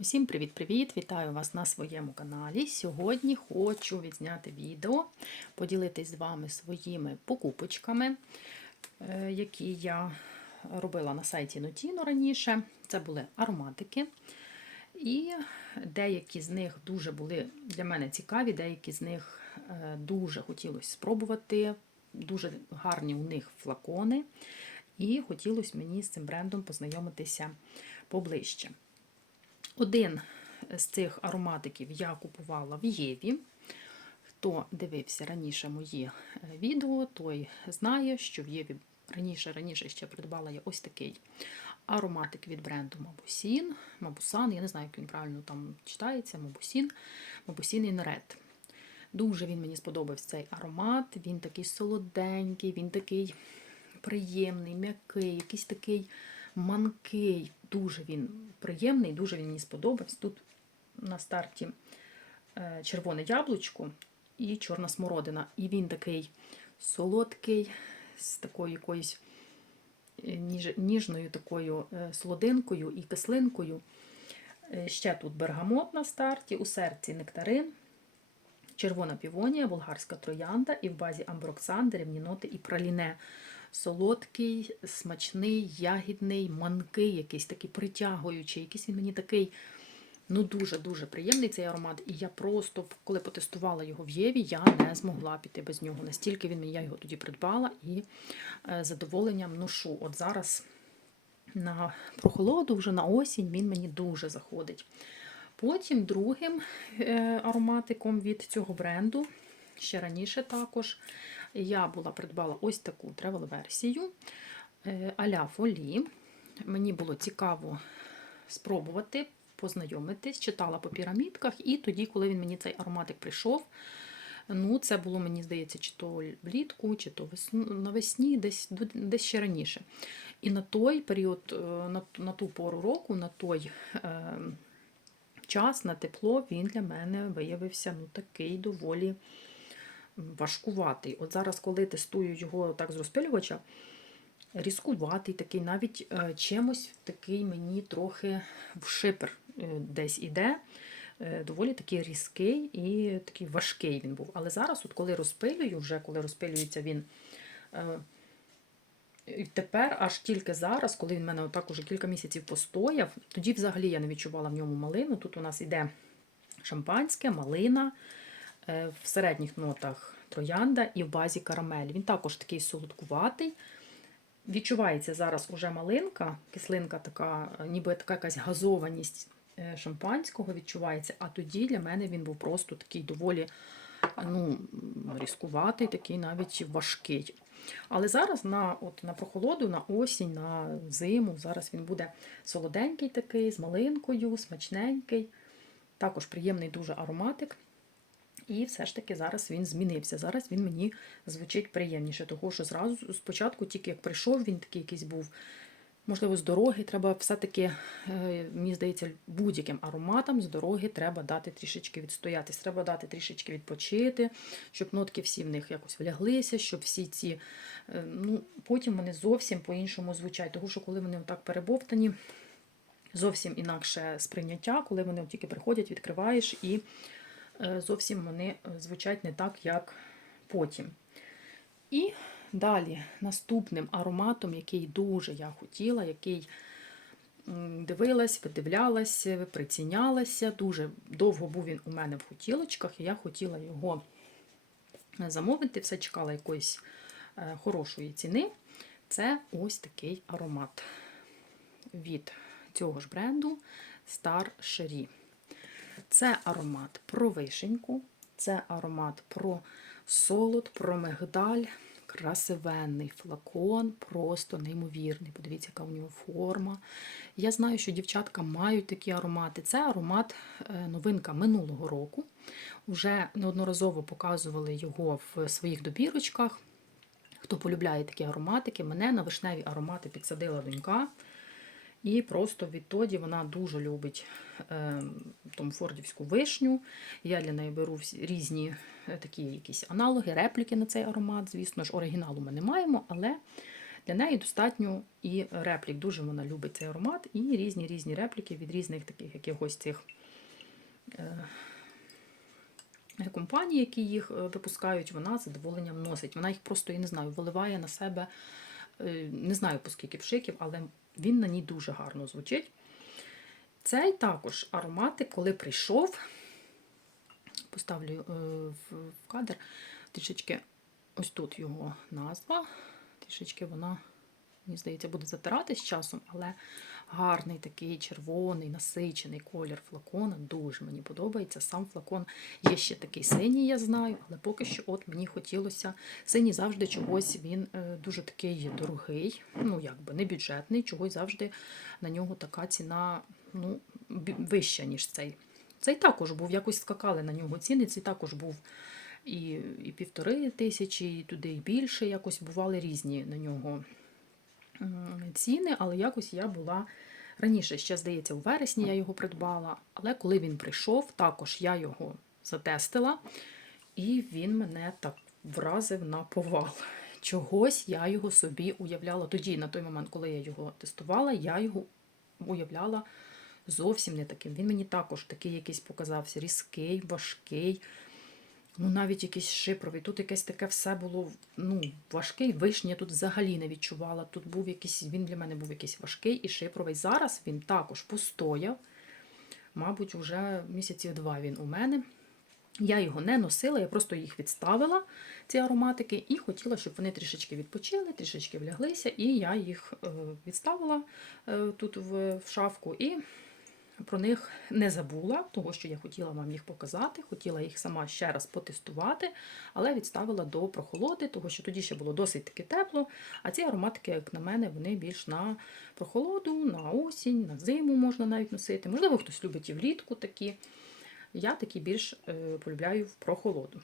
Усім привіт-привіт! Вітаю вас на своєму каналі. Сьогодні хочу відзняти відео, поділитись з вами своїми покупочками, е, які я робила на сайті Notino раніше. Це були ароматики. І деякі з них дуже були для мене цікаві, деякі з них е, дуже хотілося спробувати. Дуже гарні у них флакони. І хотілося мені з цим брендом познайомитися поближче. Один з цих ароматиків я купувала в Єві. Хто дивився раніше мої е, відео, той знає, що в Єві раніше раніше ще придбала я ось такий ароматик від бренду Мабусін. Мабусан, я не знаю, як він правильно там читається. Мабусін, Мабусін Інред. Дуже він мені сподобався цей аромат. Він такий солоденький, він такий приємний, м'який, якийсь такий манкий. Дуже він приємний, дуже він мені сподобався. Тут на старті е, червоне яблучко і чорна смородина. І він такий солодкий, з такою якоюсь е, ніжною такою е, солодинкою і кислинкою. Ще тут бергамот на старті, у серці нектарин, червона півонія, болгарська троянда і в базі амброксан, деревні і праліне солодкий, смачний, ягідний, манкий, якийсь такий притягуючий, якийсь він мені такий. Ну, дуже-дуже приємний цей аромат. І я просто, коли потестувала його в Єві, я не змогла піти без нього. Настільки він я його тоді придбала і е, задоволенням ношу. От зараз на прохолоду, вже на осінь, він мені дуже заходить. Потім другим е, ароматиком від цього бренду, ще раніше також, я була придбала ось таку тревел-версію а-ля фолі. Мені було цікаво спробувати, познайомитись, читала по пірамідках, і тоді, коли він мені цей ароматик прийшов, ну, це було, мені здається, чи то влітку, чи то навесні, десь десь ще раніше. І на той період, е, на, на ту пору року, на той е, час, на тепло, він для мене виявився ну, такий доволі важкуватий. От зараз, коли тестую його так з розпилювача, різкуватий такий, навіть е, чимось такий мені трохи в шипер е, десь іде. Е, доволі такий різкий і такий важкий він був. Але зараз, от коли розпилюю, вже коли розпилюється він. І тепер, аж тільки зараз, коли він в мене отак уже кілька місяців постояв, тоді взагалі я не відчувала в ньому малину. Тут у нас іде шампанське, малина, в середніх нотах троянда і в базі карамель. Він також такий солодкуватий. Відчувається зараз уже малинка, кислинка така, ніби така якась газованість е, шампанського відчувається, а тоді для мене він був просто такий доволі ну, різкуватий, такий навіть важкий. Але зараз на от, на прохолоду, на осінь, на зиму, зараз він буде солоденький такий, з малинкою, смачненький. Також приємний дуже ароматик. І все ж таки зараз він змінився. Зараз він мені звучить приємніше, тому що зразу спочатку, тільки як прийшов, він такий якийсь був, можливо, з дороги. Треба все-таки, е, мені здається, будь-яким ароматам з дороги треба дати трішечки відстоятись, треба дати трішечки відпочити, щоб нотки всі в них якось вляглися, щоб всі ці. Е, ну, Потім вони зовсім по-іншому звучать, тому що коли вони отак перебовтані, зовсім інакше сприйняття, коли вони тільки приходять, відкриваєш і. Е, зовсім вони е, звучать не так, як потім. І далі наступним ароматом, який дуже я хотіла, який дивилась, видивлялась, прицінялася. Дуже довго був він у мене в хотілочках, і я хотіла його замовити, все чекала якоїсь е, хорошої ціни. Це ось такий аромат від цього ж бренду Star Sherry. Це аромат про вишеньку, це аромат про солод, про мигдаль, красивенний флакон, просто неймовірний. Подивіться, яка у нього форма. Я знаю, що дівчатка мають такі аромати. Це аромат е, новинка минулого року. Уже неодноразово показували його в своїх добірочках. Хто полюбляє такі ароматики, мене на вишневі аромати підсадила донька. І просто відтоді вона дуже любить е, тому фордівську вишню. Я для неї беру різні е, такі якісь аналоги, репліки на цей аромат. Звісно ж, оригіналу ми не маємо, але Для неї достатньо і реплік. Дуже вона любить цей аромат, і різні різні репліки від різних таких якихось цих е, компаній, які їх е, випускають, вона задоволенням носить. Вона їх просто, я не знаю, виливає на себе, е, не знаю по скільки вшиків, але він на ній дуже гарно звучить. Цей також аромати, коли прийшов, поставлю е, в в кадр трішечки ось тут його назва. Трішечки вона, мені здається, буде затиратись з часом, але гарний такий червоний, насичений колір флакона. Дуже мені подобається. Сам флакон є ще такий синій, я знаю, але поки що от мені хотілося. Синій завжди чогось він е, дуже такий дорогий, ну якби не бюджетний, чогось завжди на нього така ціна ну, вища, ніж цей. Цей також був, якось скакали на нього ціни, цей також був і, і півтори тисячі, і туди і більше. Якось бували різні на нього ціни, але якось я була раніше, ще здається, у вересні я його придбала. Але коли він прийшов, також я його затестила, і він мене так вразив на повал. Чогось я його собі уявляла. Тоді, на той момент, коли я його тестувала, я його уявляла зовсім не таким. Він мені також такий якийсь показався різкий, важкий. Ну, навіть якийсь шипровий. Тут якесь таке все було ну, важкий. Вишні я тут взагалі не відчувала. Тут був якийсь, він для мене був якийсь важкий і шипровий. Зараз він також постояв. Мабуть, вже місяців два він у мене. Я його не носила, я просто їх відставила, ці ароматики, і хотіла, щоб вони трішечки відпочили, трішечки вляглися, і я їх е, відставила е, тут в шафку і про них не забула, того що я хотіла вам їх показати, хотіла їх сама ще раз потестувати, але відставила до прохолоди, того що тоді ще було досить таки тепло. А ці ароматики, як на мене, вони більш на прохолоду, на осінь, на зиму можна навіть носити. Можливо, хтось любить і влітку такі. Я такі більш е, полюбляю в прохолоду.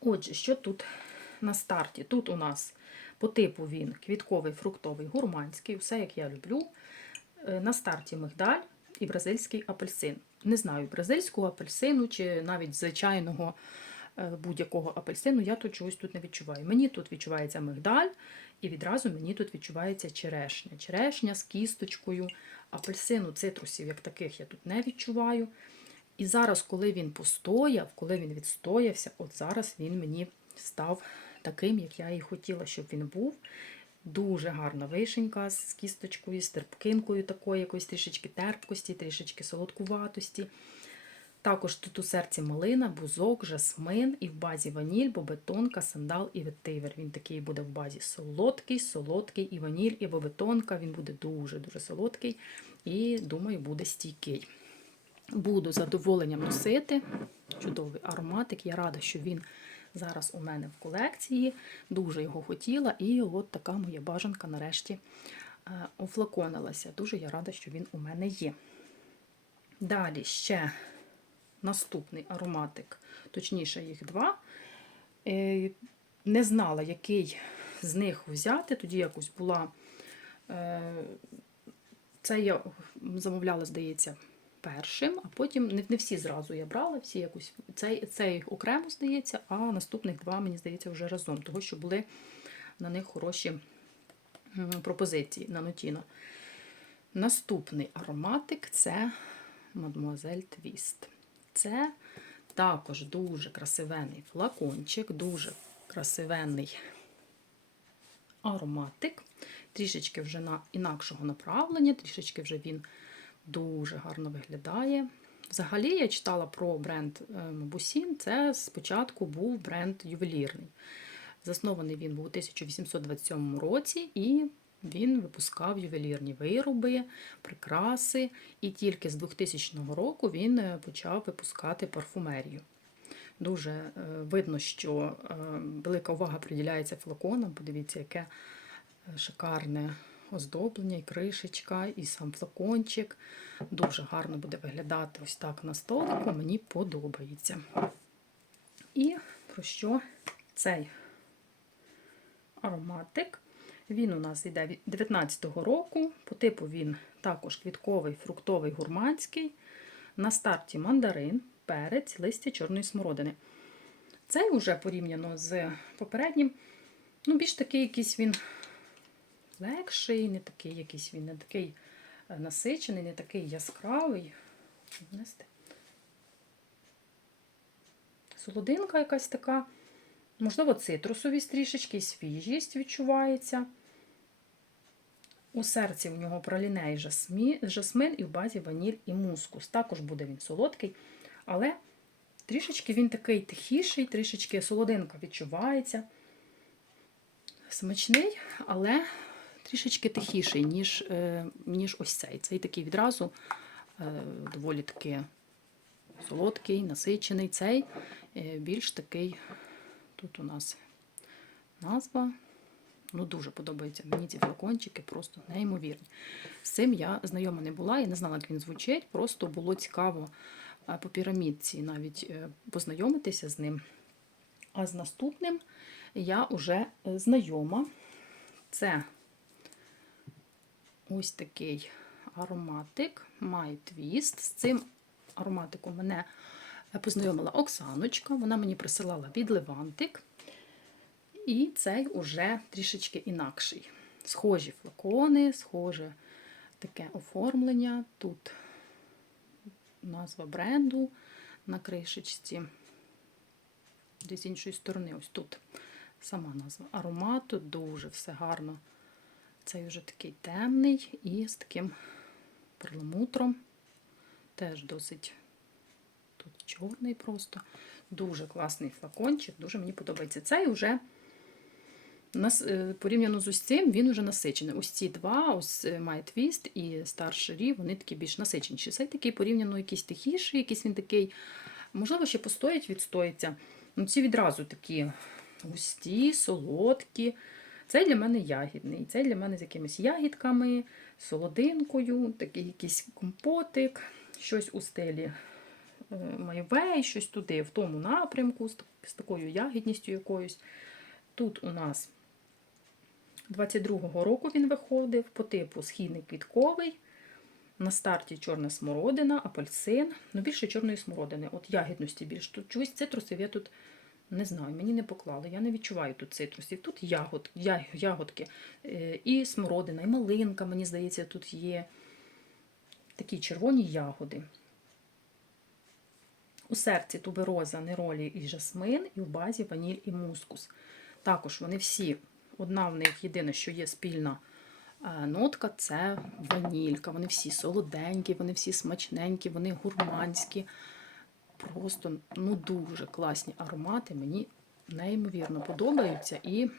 Отже, що тут на старті? Тут у нас по типу він квітковий, фруктовий, гурманський, все як я люблю. Е, На старті мигдаль і бразильський апельсин. Не знаю, бразильського апельсину чи навіть звичайного е, будь-якого апельсину я тут чогось тут не відчуваю. Мені тут відчувається мигдаль, і відразу мені тут відчувається черешня. Черешня з кісточкою, апельсину, цитрусів, як таких я тут не відчуваю. І зараз, коли він постояв, коли він відстоявся, от зараз він мені став таким, як я і хотіла, щоб він був. Дуже гарна вишенька з кісточкою, з терпкинкою такої, якоїсь трішечки терпкості, трішечки солодкуватості. Також тут у серці малина, бузок, жасмин і в базі ваніль, бобетонка, сандал і ветивер. Він такий буде в базі солодкий, солодкий і ваніль, і бобетонка. Він буде дуже-дуже солодкий і, думаю, буде стійкий. Буду задоволенням носити. Чудовий ароматик. Я рада, що він зараз у мене в колекції. Дуже його хотіла, і от така моя бажанка нарешті е, офлаконилася. Дуже я рада, що він у мене є. Далі ще наступний ароматик, точніше, їх два. Е, Не знала, який з них взяти. Тоді якось була. е, Це я замовляла, здається, першим, а потім не, не всі зразу я брала, всі якось цей, цей окремо, здається, а наступних два, мені здається, вже разом, того що були на них хороші пропозиції на Нотіно. Наступний ароматик це Mademoiselle Twist. Це також дуже красивенний флакончик, дуже красивенний ароматик. Трішечки вже на інакшого направлення, трішечки вже він дуже гарно виглядає. Взагалі, я читала про бренд Бусін. Це спочатку був бренд ювелірний. Заснований він був у 1827 році, і він випускав ювелірні вироби, прикраси. І тільки з 2000 року він е, почав випускати парфумерію. Дуже е, видно, що е, велика увага приділяється флаконам. Подивіться, яке е, шикарне оздоблення, і кришечка, і сам флакончик. Дуже гарно буде виглядати ось так на столику. Мені подобається. І про що цей ароматик? Він у нас йде від 19-го року. По типу він також квітковий, фруктовий, гурманський. На старті мандарин, перець, листя чорної смородини. Цей уже порівняно з попереднім, ну, більш такий якийсь він легший, не такий якийсь він, не такий е, насичений, не такий яскравий. Солодинка якась така, можливо, цитрусовість трішечки, свіжість відчувається. У серці в нього проліней жасмі- жасмин і в базі ваніль і мускус. Також буде він солодкий, але трішечки він такий тихіший, трішечки солодинка відчувається. Смачний, але трішечки тихіший, ніж, е, ніж ось цей. Цей такий відразу е, доволі таки солодкий, насичений. Цей е, більш такий. Тут у нас назва. Ну, дуже подобаються мені ці флакончики, просто неймовірні. З цим я знайома не була, я не знала, як він звучить. Просто було цікаво по пірамідці навіть познайомитися з ним. А з наступним я вже знайома. Це ось такий ароматик My Twist. З цим ароматиком мене познайомила Оксаночка. Вона мені присилала від Левантик. І цей уже трішечки інакший. Схожі флакони, схоже таке оформлення. Тут назва бренду на кришечці. Десь з іншої сторони, ось тут сама назва аромату, дуже все гарно. Цей вже такий темний і з таким перламутром. Теж досить тут чорний просто. Дуже класний флакончик, дуже мені подобається. Цей вже е, порівняно з ось цим, він вже насичений. Ось ці два, ось е, My Twist і Star Cherie, вони такі більш насиченіші. Цей такий порівняно якийсь тихіший, якийсь він такий, можливо, ще постоять, відстоїться. Ну, ці відразу такі густі, солодкі. Цей для мене ягідний. Цей для мене з якимись ягідками, солодинкою, такий якийсь компотик, щось у стилі е, майвей, щось туди, в тому напрямку, з такою ягідністю якоюсь. Тут у нас 22-го року він виходив по типу східний квітковий. На старті чорна смородина, апельсин, ну більше чорної смородини. От ягідності більш тут чусь цитрусів я тут не знаю, мені не поклали. Я не відчуваю тут цитрусів. Тут ягод, ягодки, е, і смородина, і малинка, мені здається, тут є такі червоні ягоди. У серці тубероза, неролі і жасмин, і в базі ваніль і мускус. Також вони всі, одна в них єдине, що є спільна е, нотка це ванілька. Вони всі солоденькі, вони всі смачненькі, вони гурманські. Просто ну, дуже класні аромати. Мені неймовірно подобаються. І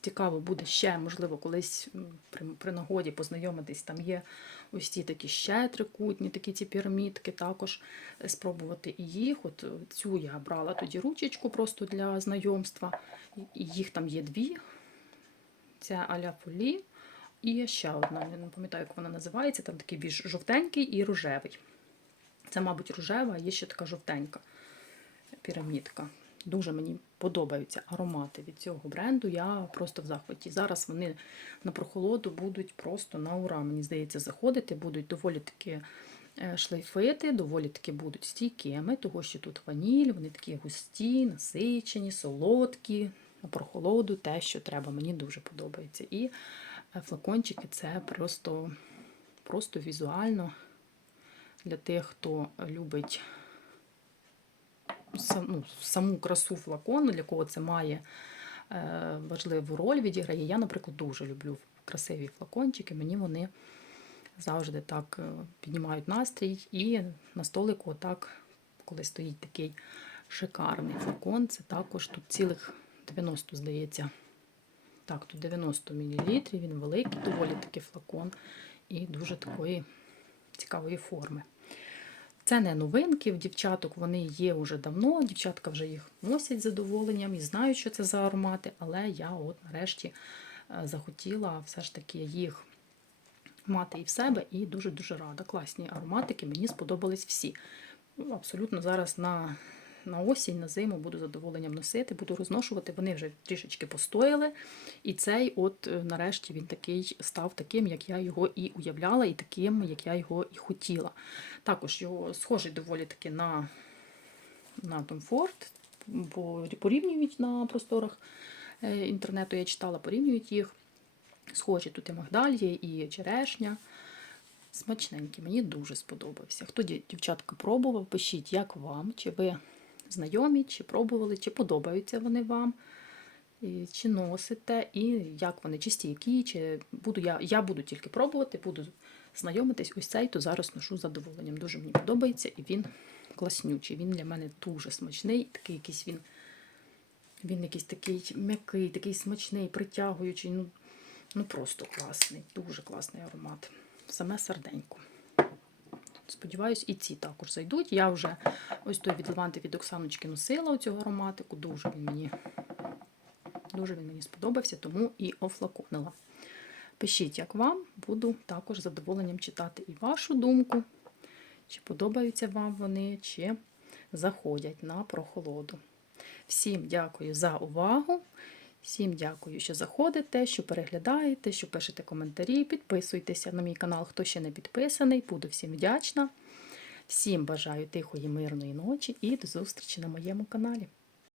цікаво буде ще, можливо, колись при, при нагоді познайомитись. Там є ось ті такі ще трикутні, такі ці пірамідки, також спробувати і їх. От е, цю я брала тоді ручечку просто для знайомства. І їх там є дві. Це аля фолі. І ще одна, я не пам'ятаю, як вона називається, там такий більш жовтенький і рожевий. Це, мабуть, рожева, є ще така жовтенька пірамідка. Дуже мені подобаються аромати від цього бренду. Я просто в захваті. Зараз вони на прохолоду будуть просто на ура. Мені здається, заходити, будуть доволі таки е, шлейфити, доволі таки будуть стійкими, того що тут ваніль, вони такі густі, насичені, солодкі. На прохолоду те, що треба. Мені дуже подобається. І е, флакончики це просто, просто візуально для тих, хто любить ну, саму красу флакону, для кого це має е, важливу роль відіграє. Я, наприклад, дуже люблю красиві флакончики. Мені вони завжди так е, піднімають настрій. І на столику, отак, коли стоїть такий шикарний флакон, це також тут цілих 90, здається. Так, тут 90 мл, він великий, доволі такий флакон і дуже такої цікавої форми. Це не новинки, в дівчаток вони є вже давно, дівчатка вже їх носять з задоволенням і знають, що це за аромати, але я от нарешті е, захотіла все ж таки їх мати і в себе, і дуже-дуже рада. Класні ароматики, мені сподобались всі. Ну, Абсолютно зараз на, на осінь, на зиму буду задоволенням носити, буду розношувати. Вони вже трішечки постояли. І цей, от е, нарешті, він такий став таким, як я його і уявляла, і таким, як я його і хотіла. Також його схожий доволі таки на, на Tom Ford, бо порівнюють на просторах е, інтернету, я читала, порівнюють їх. Схожі тут і магдалії, і черешня. Смачненькі, мені дуже сподобався. Хто дів- дівчатка пробував, пишіть, як вам, чи ви знайомі, чи пробували, чи подобаються вони вам, чи носите, і як вони, чи стійкі, чи буду я, я буду тільки пробувати, буду знайомитись. Ось цей, то зараз ношу з задоволенням. Дуже мені подобається, і він класнючий. Він для мене дуже смачний, такий якийсь він. Він якийсь такий м'який, такий смачний, притягуючий. Ну, ну просто класний, дуже класний аромат. Саме серденько. Сподіваюсь, і ці також зайдуть. Я вже ось той від Леванти від Оксаночки носила цього ароматику. Дуже він мені, дуже він мені сподобався, тому і офлаконила. Пишіть, як вам, буду також з задоволенням читати і вашу думку, чи подобаються вам вони, чи заходять на прохолоду. Всім дякую за увагу. Всім дякую, що заходите, що переглядаєте, що пишете коментарі. Підписуйтеся на мій канал, хто ще не підписаний. Буду всім вдячна. Всім бажаю тихої, мирної ночі і до зустрічі на моєму каналі.